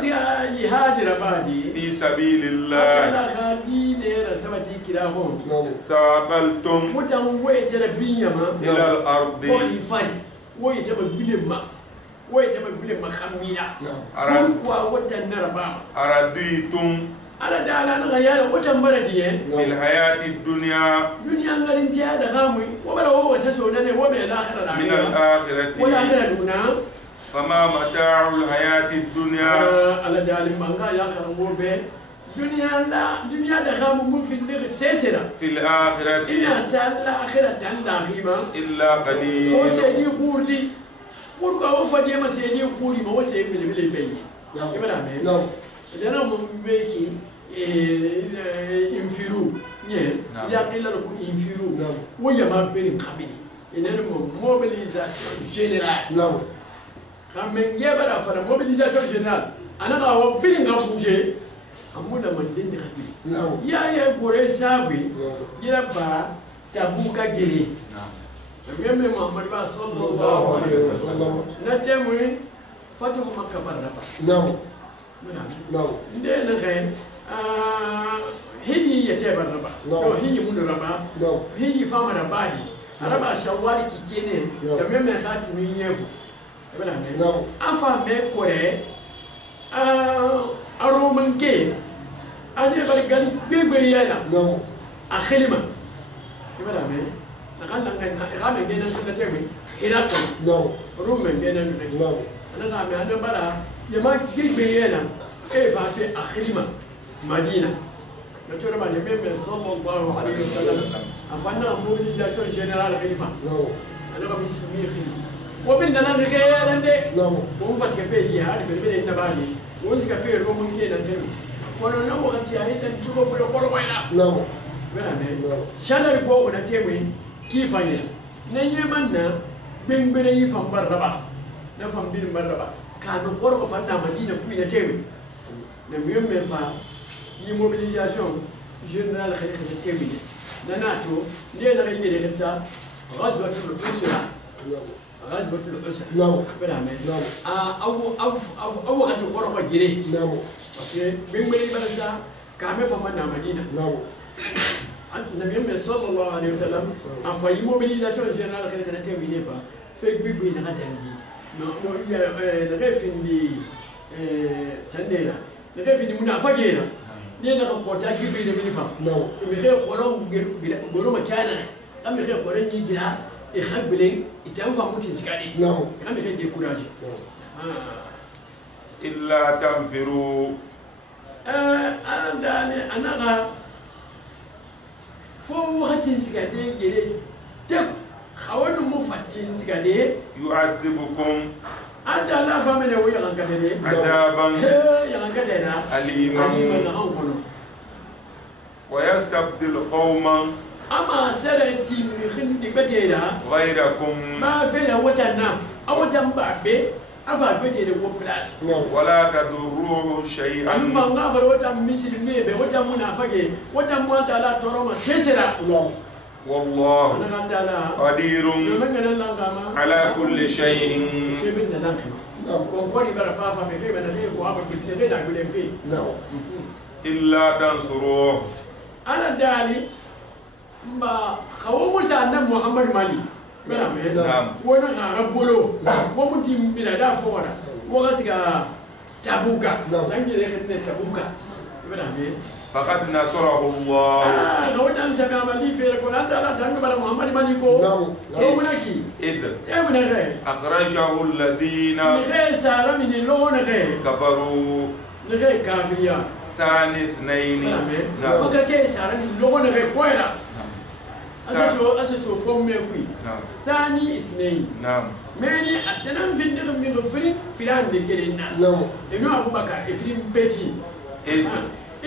siya yihadira badi في سبيل الله ala khadi ne ra sabati kirahon ثاقلتم mutan waye tara binyama إلى الأرض ko ifari waye taba bilimma waye taba bilimma khamina أرد- kwa watan naraba أرضيتم ala dala na yala watan baradiye بالحياة الدنيا duniya ngarin ta da gamu wabara wo wasa so ne wo be lakhira da من wala الآخرة akhira duna فما متاع الحياة الدنيا ala dalin banga ya karan wo be duniya da gamu mun fi ne sesera في الآخرة ina sa akhira tan da khima إلا ko قليل sai ni kurdi pourquoi wo fadi ma sai ni kuri ma wo sai bile bayi ibara me dana mun be ki infiru nye ya qila ko infiru wo ya ma berin khabini ina mo mobilisation générale khamen gebara fara mobilisation générale ana ga wo berin ga bouger amuna man den de khabini ya ya gore sabi gira ba tabuka gele meme Muhammad ba sallallahu alaihi wasallam na temu fatu makka baraba nde na kay hiyi yete baraba no hiyi mun raba hiyi fama da badi araba shawari ki kene da meme khatu ni yefu bala me afa me kore aroman ke ade bargali bebe yana a khilima bala me nakalla ngana ngena kunna temi irako rum ngena ngena ana me ana bara yama bebe yana fa fi akhilima madina نتورا ما نميم صلى الله عليه وسلم أفنى موبيليزاسيون جنرال خليفة أنا ما بيسميه خليفة وبين نلام رجال عندي ومفاس كفيه هذا في البلد النبالي ونس كفيه روم ممكن أنتم كنا نوع كتير تنشوفه في القرى ويلا بلا ما شانا ربوا نتيمي كيف هي نيمنا بين بني فم بربا نفهم بين بربا كانوا قرى فنا مدينة كوي نتيمي نميم فا mobilisation générale خلينا نتكلم ناتو ليه ده غير لسه غزوة الأسرة غزوة الأسرة برامج أو وقت الخروج الجري بس بين بين بلشة كامل فمنا مدينة النبي صلى الله عليه وسلم أفاي mobilisation générale خلينا نتكلم فا في بيبي نغتندي نغير في سنديرة نغير في منافقة ni na ko ta gibi da minifa mi khay xoron goro ma kana am mi khay xoron yi gira e khabile itam fa mutin tikade am mi khay décourager illa tanfiru andane anaga fo watin tikade gere te khawadu mu fatin tikade yu'adhibukum anta la famene wo yalan kadene adaban yalan kadena aliman wa yastabdil qauman ama sarati mi khindi beteda ghayrakum ma fena watana awatan babe afa betede wo place wala tadurruhu shay'an an fanga far watan muslimi be watan munafage watan mu ta la toroma sesera والله قدير على كل شيء إلا تنصروه أنا دالي ما خو موسى أن محمد مالي نعم وانا غربولو ومتيم بلا فورا وغسكا تبوكا تنجي لخدمة تبوكا فقد نصره الله لو أنت كمالي في الكون أنت لا تنقبل محمد مالكو لو منكي إذ من أخرجه الذين نخي سارة من اللون كفروا نخي كافريا ثاني اثنين نعم وكاكي سارة من اللون نخي كويرا أساسو فم ميكوي ثاني اثنين نعم ماني أتنام في النغم من غفرين فلان لكرينا نعم إنو أبو بكر إفرين بيتي إذ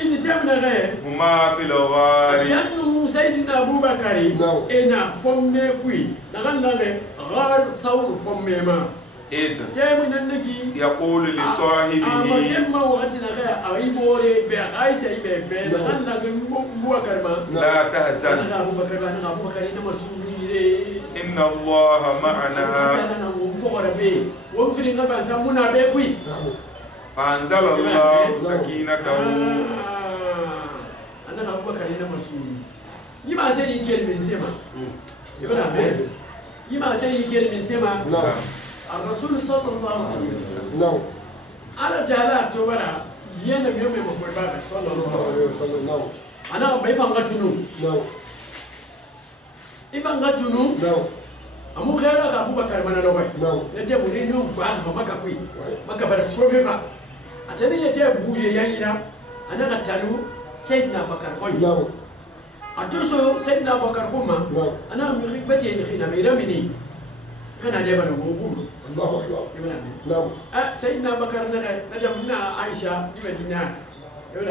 إن تمنا غير هما في الغار كانوا سيدنا أبو بكر إنا فم ميكوي نغنى غار ثور فم ميما إذ تمنا نجي يقول لصاحبه أما سمى وقتنا غير أيبوري بعايسة يبين نغنى أبو بكر ما لا تحزن أنا أبو بكر أنا أبو بكر إنما سوني إن الله معنا أنا ومفقر بي ومفرنا بسمونا بيكوي فأنزل الله سكينته. أنا أبو بكر هنا مسؤول. يما سيء كلمة سما. يبغى يما سيء كلمة سما. الرسول صلى الله عليه وسلم. أنا تعالى تبارك ديانا بيوم مقبل صلى الله عليه وسلم. أنا بيفهم قتنو. إفهم قتنو. amu khayra ka Abubakar mana lawai nete murinu ba fa maka kui maka bar sofe fa atani yete buje yayina anaka talu sayyidina Bakar khoy atoso sayyidina Bakar khuma ana mi khibati ni khina mi ramini kana de bana ngum Allahu akbar ibn sayyidina Bakar na jamna Aisha di Medina ibn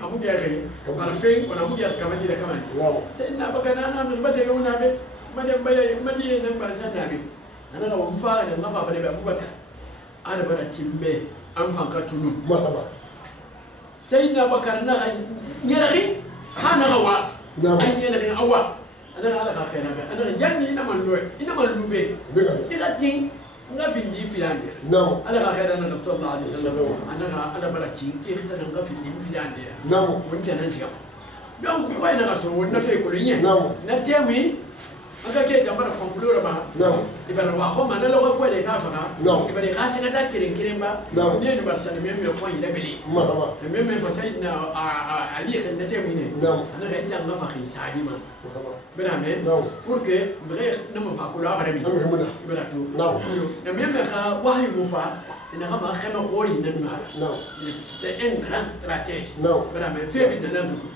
amu biya kai barfe wala mu biya kamani da kamani sayyidina Bakar na mi khibati yona be madam baya madiye nan ba san nabi ana ga mun fara da mafafa da Abubakar ana bana timbe an fanka tunu marhaba sayyidina Bakar na yarahi hana gawa an yarahi awa ana ala ka khaira ba ana janni ina man lube ina tin nga findi filande ala ka khaira na sallallahu alaihi wasallam ana ala bana tin ke ta nga findi filande mun kana siga donc ko ina ka so wonna fe ko linye na temi aka ke tambara konkulura ba ibara wa ko mana lo ko de ka fara ibara ka sanga ta kirin ba ne ni bar san memme ko ina bele memme fa sayyidina ali khanda te mine ana ga tan ma fa khisadi ma bela me pour que mbre na ma fa ko la barabi ibara to na memme ka wahyu mu fa ina ga ma khama khori nan ma c'est un grand stratège bela me fe bi nan ko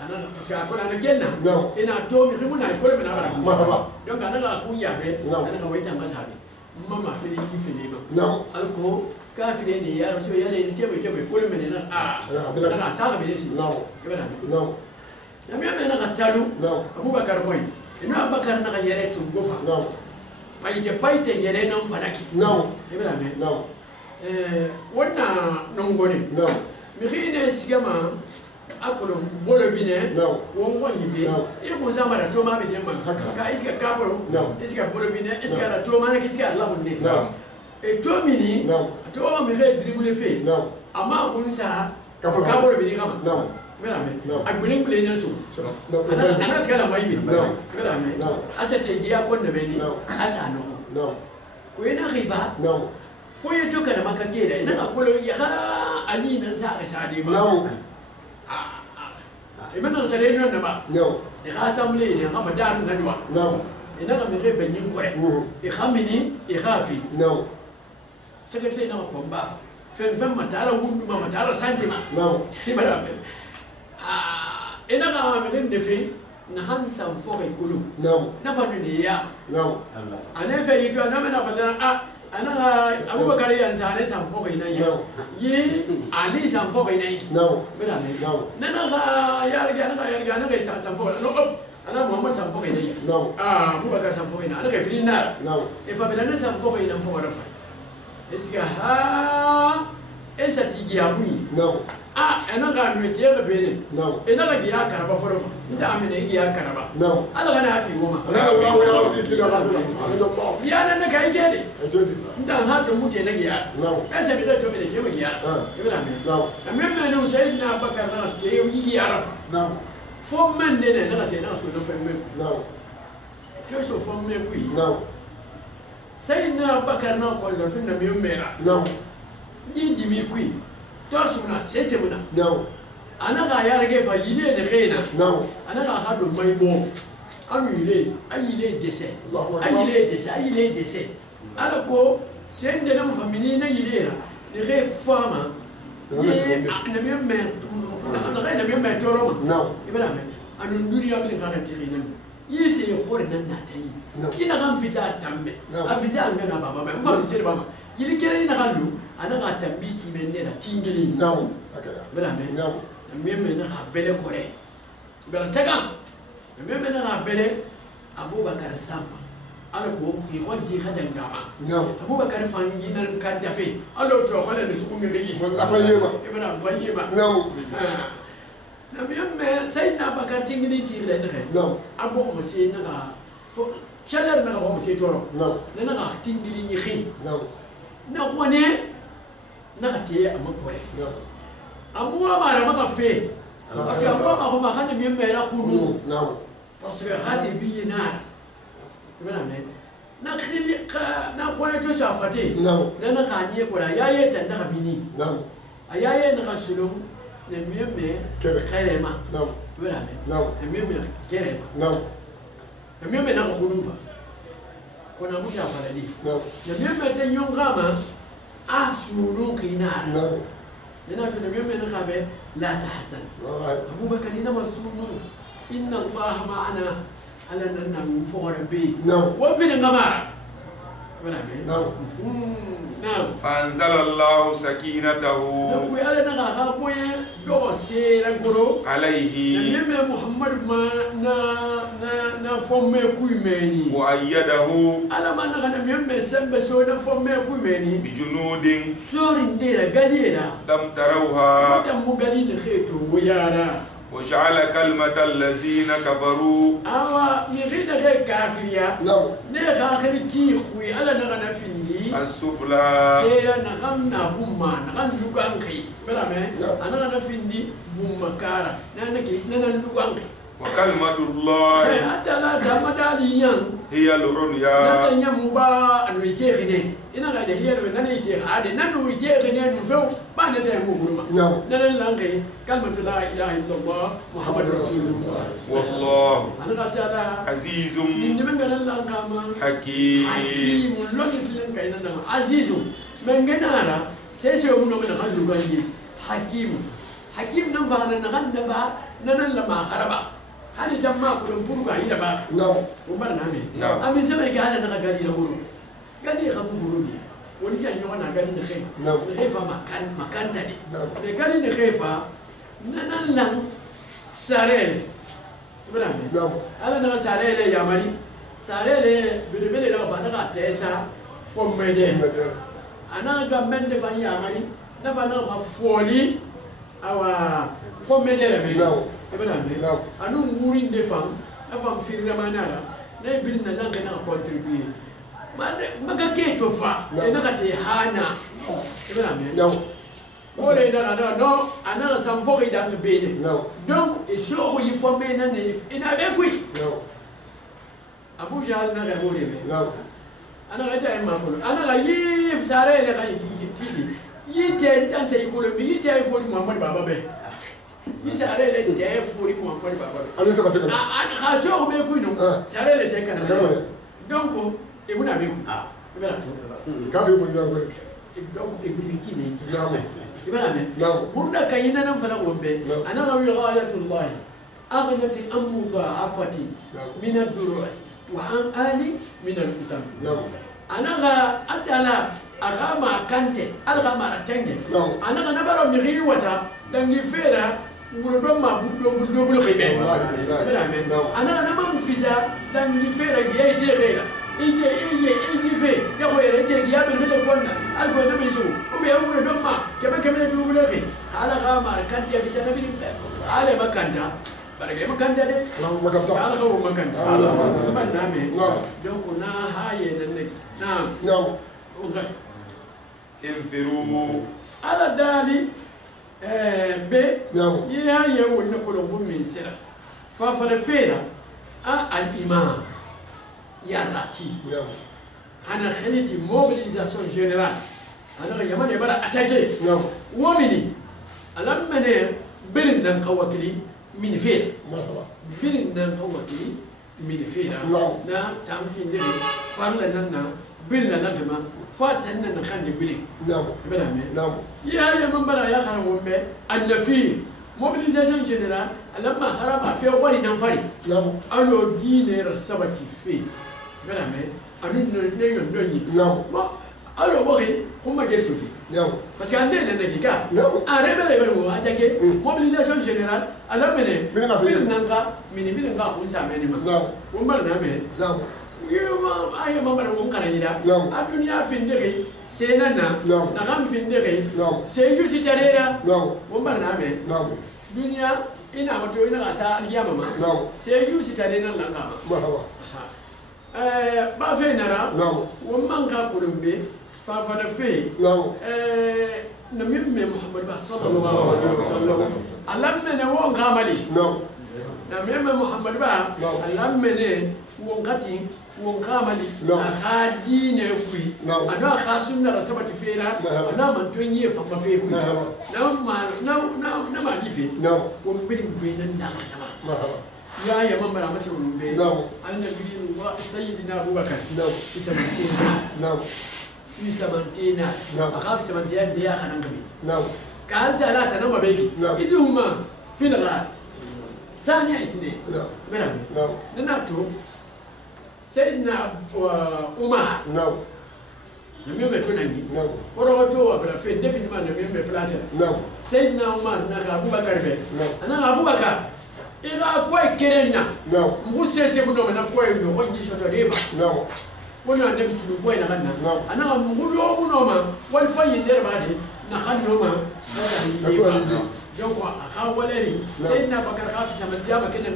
ana parce que akona na kenna ina to mi rimuna ko le mena bara donc ana ga ku ya be ana ga waita masabi mama fili ki fili ba alko ka fili ne ya so ya le te be ko le mena ana sa ga be si ibana na mi amena ga talu Abubakar boy ina Abubakar na ga yere tu gofa paite yere nan fanaki ibana me wonna nongone mi khine sigama akolo bolo bine wongo yimbe e ko zamara to ma be demma ka iska kaporo iska bolo bine iska la to ma na iska Allah hunde e to mini to mi re dribble fe ama kunsa kaporo bine kama mera me agbulin kule na so ana iska la mai bi mera me asate giya kon na be ni asa no ko ina riba fo ye to kana makakera ina akolo ya ali nan sa ga sade ma ibn sarayno na ba e assemblée ne ngama dar na dwa ina ga mere banyin kore e khamini e khafi secretary na ko ba fen matara wundu ma matara santima ibara be ina ga mere ne fe na hansa fo ko kulu na fa ni ya ana fe yi to na me na fa ana Abubakar yan sa ne san fo ina ya yi ali san fo ina yi bela me nana ga ya ga na ga san fo no ana Muhammad san fo ina ya Abubakar san fo ina ana ga filin na e fa bela na san fo ina fo ra fa esiga ha esa tigi abui ana ga mi te ga bene ina ga ya karaba fo fa ida amina ya karaba ala ga na afi goma Allah ya rabbi kila ya na kai jede ndan ha to mute na giya esa bi to be te ba giya ibra me amma no sayyidina Bakar na te yi giya rafa fo man de na sai na so do fa me to so fo me ku sayyidina Bakar na ko da fin na mi mera ni di mi ku to so na sese muna ana ga ya rage fa yile ne kaina ana ga ha do mai bo amule ayile dese ayile dese ala ko sende na famille na yile ne re fama ye na me na me toro ibara me anu duniya bi ka tiri nan yisi khore nan na tayi ina kan visa tambe a visa ngana baba ba fa sir baba yili kere ina kallu ana ga tambiti men ne na tingili ibara me me na ha bele kore ibara taga me na ha bele Abubakar sama ala ko ki wonti hadan gama Abubakar fangi nan kan tafe alo to khole ne su mi yi wala fayema ibara fayema na me sayyidina Bakar tingini ti le ne abo mo se na ga fo chaleur na ga mo se toro na ga tingili ni khi na wone nakati amakore amwa mara maka fe parce que amwa ma ko makane mi mera khunu parce que hasi bi na bana me na khili ka na khone to sa fati na na khani ko la yaye tan na bini ayaye na kasulum ne mi me kherema bana me ne mi me kherema ne mi me na khunu fa kona muta faladi ne mi me te nyongama surun kinara yana to da me na kabe la tahzan abubakar ina masunu inna allah ma'ana ala nan nan fo rabbi wa fi ngamara bana be فأنزل الله سكينته عليه وأيده بجنود لم تروها وجعل كلمة الذين كفروا السفلى وكلمة الله هي العليا محمد رسول الله والله عزيز حكيم عزيز من جنارا سيسيو منو من خلو غني حكيم حكيم نفعنا نغنبا ننلما خربا هذه جماعة كلهم بروكا هيدا با ومرنا مين أمين سمعك هذا نغادي نقولو غادي يخمو برودي ونجا نيوانا غادي نخيف نخيفا مكان تاني غادي نخيفا ننلم ساريل ومرنا مين هذا نغا ساريل يا ماري ساريل بلبلي رفا نغا تيسا فوم ميدين أنا غامبن دفا يا ماري نفا نغا فولي أو فوم ميدين مين anu muri ndefam afam firira manara na ibirina langa na contribute maga keto fa ina kate hana ibana me ore da no ana samfo ida to bene donc e so yi formé na ne ina be kui abu jahal na ga bore be ana ga ta mamulo ana ga yi sare le ga yi tidi yi te tan se ko le bi te fo Muhammad baba be Isa arele te furi mo ko baba. Ani se bateka. Khaso be ku no. Sarele te kana. Donc e buna be ku. E bela to. Ka fe mo ndango. Donc e buli kine. Naam. E bela me. Naam. Burda kayina nan fala gombe. Ana wa wilayatullah. Aghnat al-amru da'afati min ad-duru'i wa an ali min al-kutam. Naam. Ana ga atala agama kante, algama ratenge. Ana ga nabaro mi riwasa dan ni fera Budo ma budo khibe ana na man fiza dan ni fera gi ay terera ije fe ya ko yere te gi abel bele konna al ko na bisu o be amuro do ma kebe du budo khi ala ga mar kan ti fiza na bi ala makanta barage makanta de makanta ala ko makanta ala man na me donc na haye nan ne na انفروا ala dali be ya ye wonne ko do min sira fa fera al imam ya rati ana khaliti mobilisation générale ana yamane bara attaquer womini alamane birin nan kawakili min fera birin nan kawakili min fera na tamfin de farla nan na birin nan dama fatan nan kan de birin bela me ya man bara ya kana wombe annafi mobilisation générale alamma haraba fe wari nan fari alo dine rasabati fe bela me anun ne yon doni ba alo boki kuma ke sofi parce que ande ne dakika arebe le bero attaquer mobilisation générale alamma ne bin nan ka mini bin ka hunsa me ni ma wombara na me yuma aye mambara won kana yida adunya findiri senana na gam findiri se yusi tarera wombara na me dunya ina wato ina asa aliyama ma se yusi tarera langa marhaba ba fe nara won man ka kurumbe fa fa na fe محمد صلى الله عليه وسلم علمنا نوون كاملي نعم نعم محمد با علمنا وقتي وقاملي أخادين يكوي أنا خاسون رسمت فينا أنا من توني فما فيكوي نعم ما جيفي ومبين بيننا نعم يا ماما ما سيقولون بيه أنا بيجي سيدنا أبو بكر في سمنتينا في سمنتينا أخاف سمنتينا ديا خنان كبير كأنت لا تنام بيكي إدهما في الغار ثانية اثنين برامي نناتو سيدنا عمر نميم توناني ورغتو وبلا في دفن ما نميم بلاسر سيدنا عمر نكا أبو بكر في أنا أبو بكر إذا كوي كرنا مغسل سيبنا من كوي نقول جيشة ريفا ونا نبي تلوي نغنى أنا مقول يوم نوما والفاي ندير بعدين نخل نوما جوكو أخاولني سيدنا بكر خاف سمنتيا ما كنا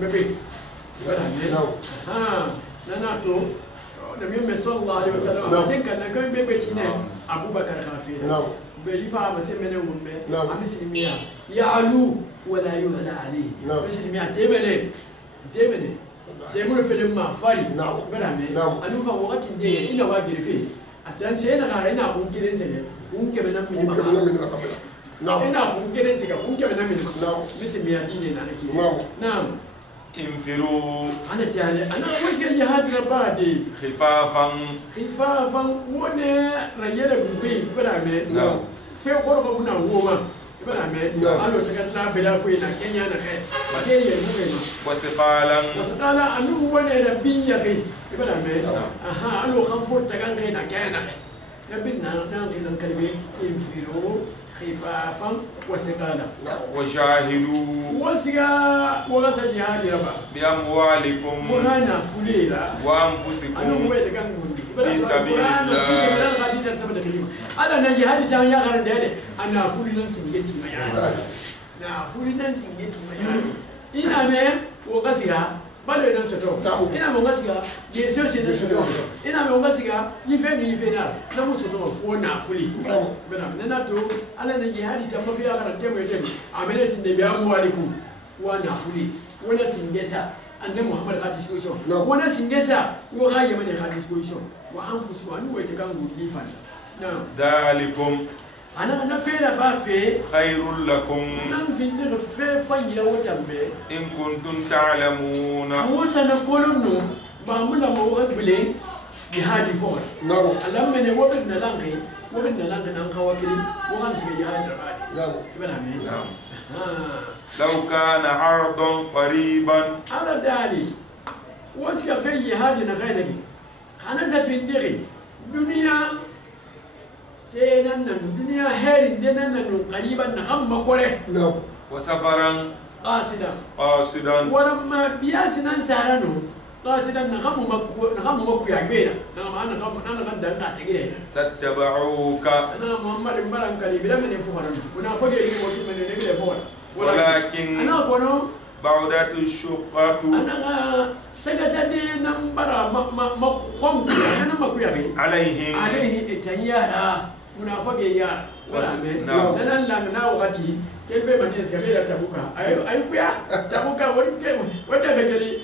ومبي نناتو نبي صلى الله عليه وسلم بسين كنا كم بيتنا أبو بكر خافي بيفا مسمينه ومبي أمسلميا يعلو ولا يهلا عليه مسلميا تبني سيمون في لما فاري برامي أنا فا وقت دي إنا واجر فيه أتان سينا غارينا هم كيرين سنة هم كمان من بقى إنا هم كيرين سنة هم كمان من مسلميا ديننا نكيل نعم انفروا أنا تاني أنا وش جهاد ربادي خفافا ونا رجال بوفي برامي في قرب منا هو برامي أنا سكتنا بلا فينا كينيا نخي كينيا بوفي وثقالا أنو ونا ربي يخي برامي أنا خنفور تكان كينا كينا نبينا نانكنا نكلمي انفروا خفافا وثقالا وجاهدوا وغسى جهاد ربا بأموالكم وغانا فليلا وأنفسكم في سبيل الله أنا نجهاد تاني أغرد هذا أنا فلنا سنجتي ما يعني فلنا سنجتي ما يعني إن أمي وغسيها بلو يدن ستو إن أمي وغسيها يسوع سيدنا ستو إن أمي وغسيها يفني نمو ستو فونا فلي بنام نناتو أنا نجهاد تام في أغرد تام يتم عملنا سنجي بأموالكم وانا فلي وانا سنجسا أن محمد خادش كويشون وانا سنجسا وغاية من خادش كويشون وأنفسكم أنو يتكلمون ليفان نعم ذلكم أنا فينا بافي خير لكم نعم في نغفى فيلا وتنبه إن كنتم تعلمون موسى نقول إنه بعمل موعد بلين جهادي فور نعم لما نوبنا لانغي نانغا وكلي وغامسك جهادي ربادي نعم نعم لو كان عرضا قريبا على دالي واسك في جهادي نغينك أنا سفين دغي دنيا سيننا دنيا هيرين ديننا قريبا نغم مقوله نعم وسفرا قاصدا ولما بياسنا سارنو قاصدا نغم مكو يا بينا نغم دنقا تجري تتبعوك أنا محمد مبارك كلي بلا من يفورنا ونافوجي يموت من نبي يفور ولكن أنا أقوله بعدت الشقة أنا سجدتني نمبر ما قم أنا ما كويابي عليه إتيارا منافق يا ورامي أنا لا ناوغتي كيف ما نيس كبيرة تبوكا أيوة كويا تبوكا وده فكري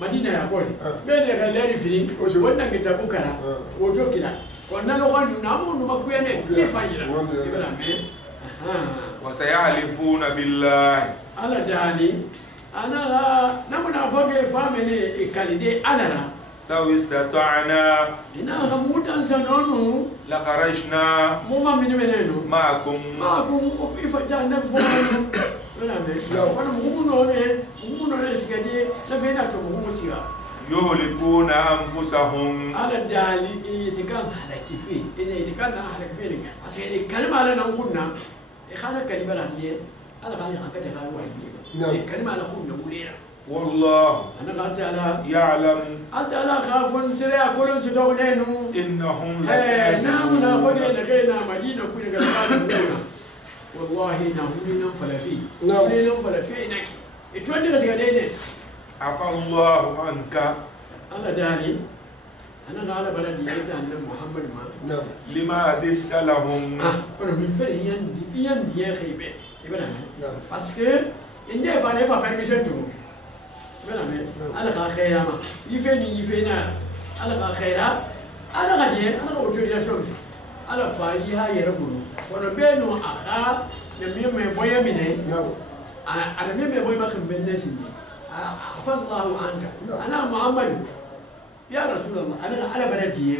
مدينة يا بوس بين غير فيني وده كتبوكا وجو كلا كنا نقول نامو نما كويا كيف يلا ورامي وسيحلفون بالله على دالي أنا لا نمنافق فامني كالدي أنا لو استطعنا إن هموت أنسانونو لخرجنا منينو معكم إفتحنا بفوقنا وأنا مغمونة سكدي نفينا تمغموسيا يهلكون أنفسهم على الدالي يتكلم على كيفي إن يتكلم على كيفي أصل الكلمة على نقولنا إخانا كلمة على أنا غالي عن كتير غالي واحد الكلمة على خون نقولينا والله أنا قلت على يعلم أنت على خاف سريع كل سدونينو إنهم نعم نافقين غينا مدينة كل قلنا والله نهولنا فلا في نهولنا فلا في نك اتوندي كسيدين عفا الله عنك الله دالي أنا قال بلدي أنت أن محمد ما نعم لما أدت لهم أنا من فرق يندي خيبة يبغى نعم parce que il ne fallait pas permission tout يبغى أنا كخيرا ما يفينا أنا كخيرا أنا قديه أنا autorisation أنا فايها يرمونه وأنا بينو أخا نميم بويا منه نعم أنا ميم بويا ما كم بنسي عفوا الله عنك أنا محمد يا رسول الله أنا بردي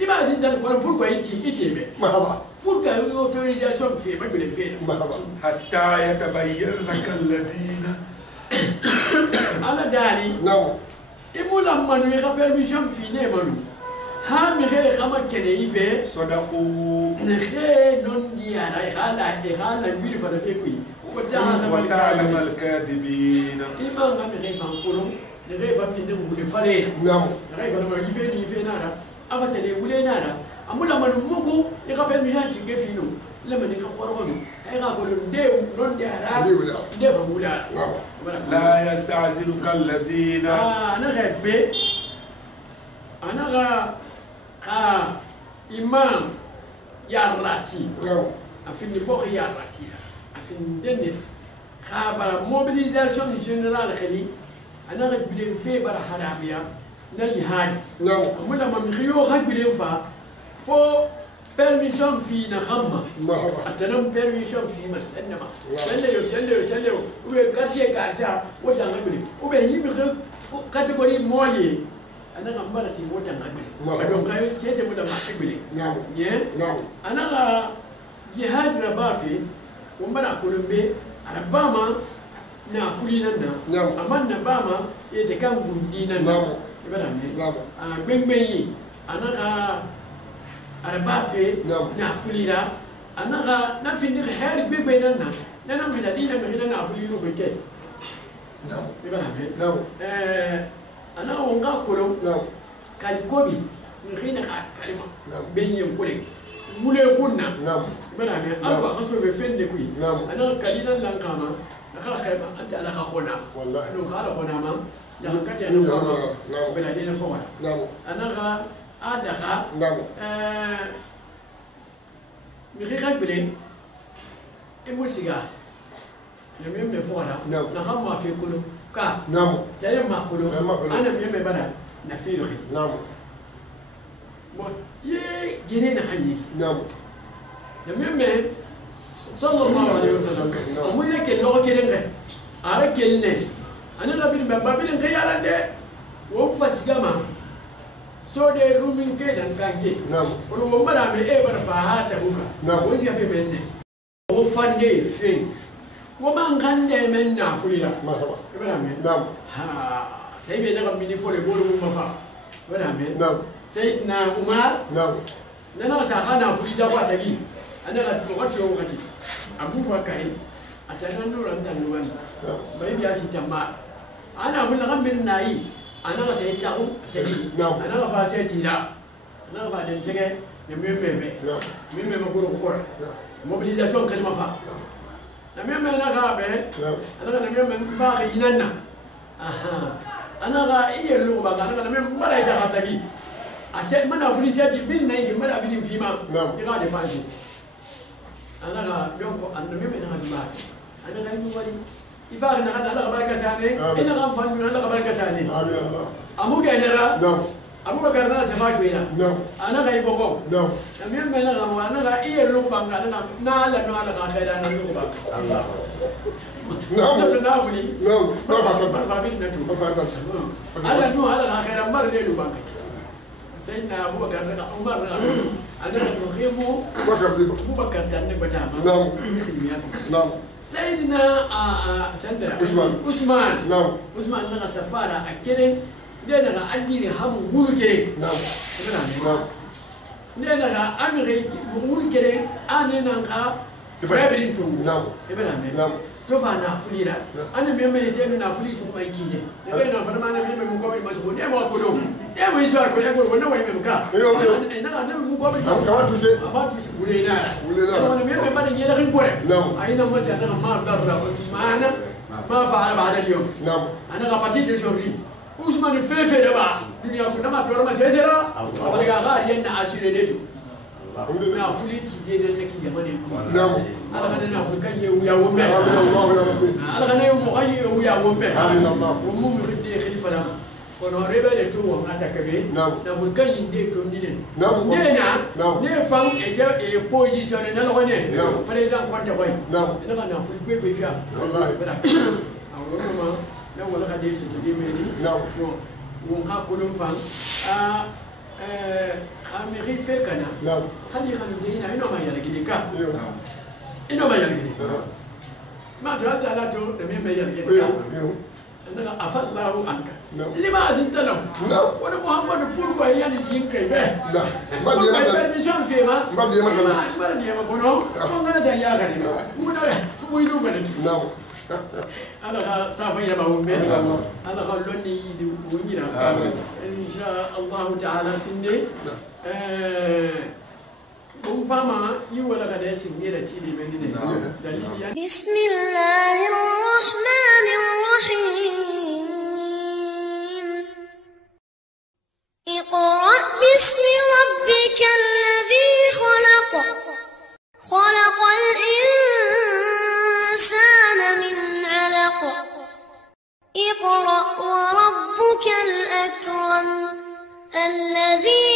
لما أنت تقول pourquoi إتي مرحبا pourquoi une autorisation في ما بيقول فين مرحبا حتى يتبين لك الذين أنا داني نعم إمو لما نيجا permission في نيمانو هم غير خما كني به صدقوا نخي نون ديارا إخالا نقول فرفيكوي وتعلم الكاذبين إمام هم غير فانكولو نغير فانفين نقول فرينا نعم نغير فانما يفين نارا أفسد يقولي نارا أمو لما نمكو نيجا permission سيجي فينو لما نيجا خورونو هيجا كلهم ديو نون ديارا ديو فمولا لا يستعجلك الذين أنا غير أنا إمام ياراتي أفين نبوخ ياراتي أفين دنيا خابر موبيليزاسيون جنرال خلي أنا غير بلين في برا حرامية ناي هاي نعم أمولا ما مخيو غير بلين فو permission في نخمة مرحبا أتنم permission في مسنما سليو وبكارتيه كارسا وجان غبلي وبهيم كاتيجوري مولي أنا غمبرتي وجان غبلي أدون كاي سيسي مودا ما غبلي نعم نعم أنا جهاد ربافي ومبرا كولومبي ربما نافولينا نعم أمان نباما يتكام بندينا نعم نعم بمبي أنا أربعة نافليرا أنا نافين ده خير بيننا لأن مخدين مخدين نافليرو كي نعم يبغى نعم أنا وانغا كلهم نعم كالكوبي مخدين كلمة نعم بينهم كلهم مولى خونا نعم يبغى أنا خصو بفين دكوي نعم أنا كلينا لانكاما نخاف كلمة أنت على خونا والله إنه خاله خونا ما جالو كتير إنه خونا بلادين خونا نعم أنا أدخل نعم مخيخك بلين الموسيقى لم يمنع فورا نخم ما في كله كا نعم تيم ما كله أنا في يوم بنا نفيل خي نعم جنين حي نعم لم يمنع صلى الله عليه وسلم أمي لك اللغة كلنك أنا كلنك أنا لا بين بابين كيالا ده ومفس جماعة so de rumin ke dan kanke nam ko mo mara me e bar fa ha ta buka nam won si afi menne o fande fe wo man kan de men na fulila marhaba ibara me nam ha sai be na mini fole boro mu mafa ibara me nam sayyidina umar nam nana sa hana fulita kwa tagi ana la to wakati abubakar atana nuran tan nuwan bai biya si tamma ana fulla gambir nayi أنا سيتاو تري أنا فاسيتي لا أنا فادن تجى نميم ميم مقولو كورة موبيليزاسيون كلمة فا نميم أنا غابة أنا نميم فاخي يننا أنا غا إيه اللي بقى أنا نميم مرة يجاهتكي أشياء من أفريسياتي بين نيجي مرة بين فيما يقعد فاشي أنا غا يومكو أنا نميم أنا غا أنا غا يموالي إفاق نحن على خبر كساني إن غام فن من على خبر كساني أمو كأنرا أمو بكرنا سماك بينا أنا غاي بقوم نميم بينا غام أنا غاي اللوك بانغ أنا نالا غاخير أنا اللوك بانغ شفت نافلي ما فاتن ما فابين نتو ما فاتن على نو على غاخير أمر ليلو بانغ سيدنا أبو بكر عمر أنا نخيمو أبو بكر تانك بتاعنا نعم سيدنا عثمان نعم عثمان نغا سفارة أكيرين دينا أديري هم غولو كيرين نعم نعم دينا أمري غولو كيرين أنا نغا فرابرين تو نعم نعم توفى نافليرا أنا ميم يتيم نافلي سوما يكيني نغا نفرما أنا ميم مقابل مسؤول يا ما كلهم يا ما يسوار كل يقول ونا وين مكا أنا ميم مقابل أبغى توسي ولينا أنا ميم بدي يلاقين كورة أين مثلا أنا ما أقدر عثمان ما فعل بعد اليوم نعم أنا قبضت جسوري عثمان في دبا dunia kuna ma tora ma sesera abariga ga yenna asire detu na fuliti de nan nake yamane ku ala kana na fulkan ye wuya wombe ala kana ye mo hayi wuya wombe wo mu ridi khalifa na kono rebele to wo ngata kabe na fulkan yinde to ndine ne fam e position na lo ne par exemple kwanta boy na fulbe be fia wallahi awo ma na wala ka de su to de meni won ha kolon fam amiri fe kana hadi khanu dina ino ma yala gidika ino ma yala gidika ma to hada la to de me yala gidika ndana afallahu anka lima adinta lahu wala muhammad pourquoi yani tinkai be ba permission fe ma ba ni ma kono ko ngana ta ya gari muna muidu bale أنا سافر إلى بومبي أنا غلوني يدي وينينا إن شاء الله تعالى سندي فما يولا غدا سنجيرة تيلي بندي بسم الله الرحمن الرحيم اقرأ باسم ربك الذي خلق خلق الإنسان من علق اقرأ وربك الأكرم الذي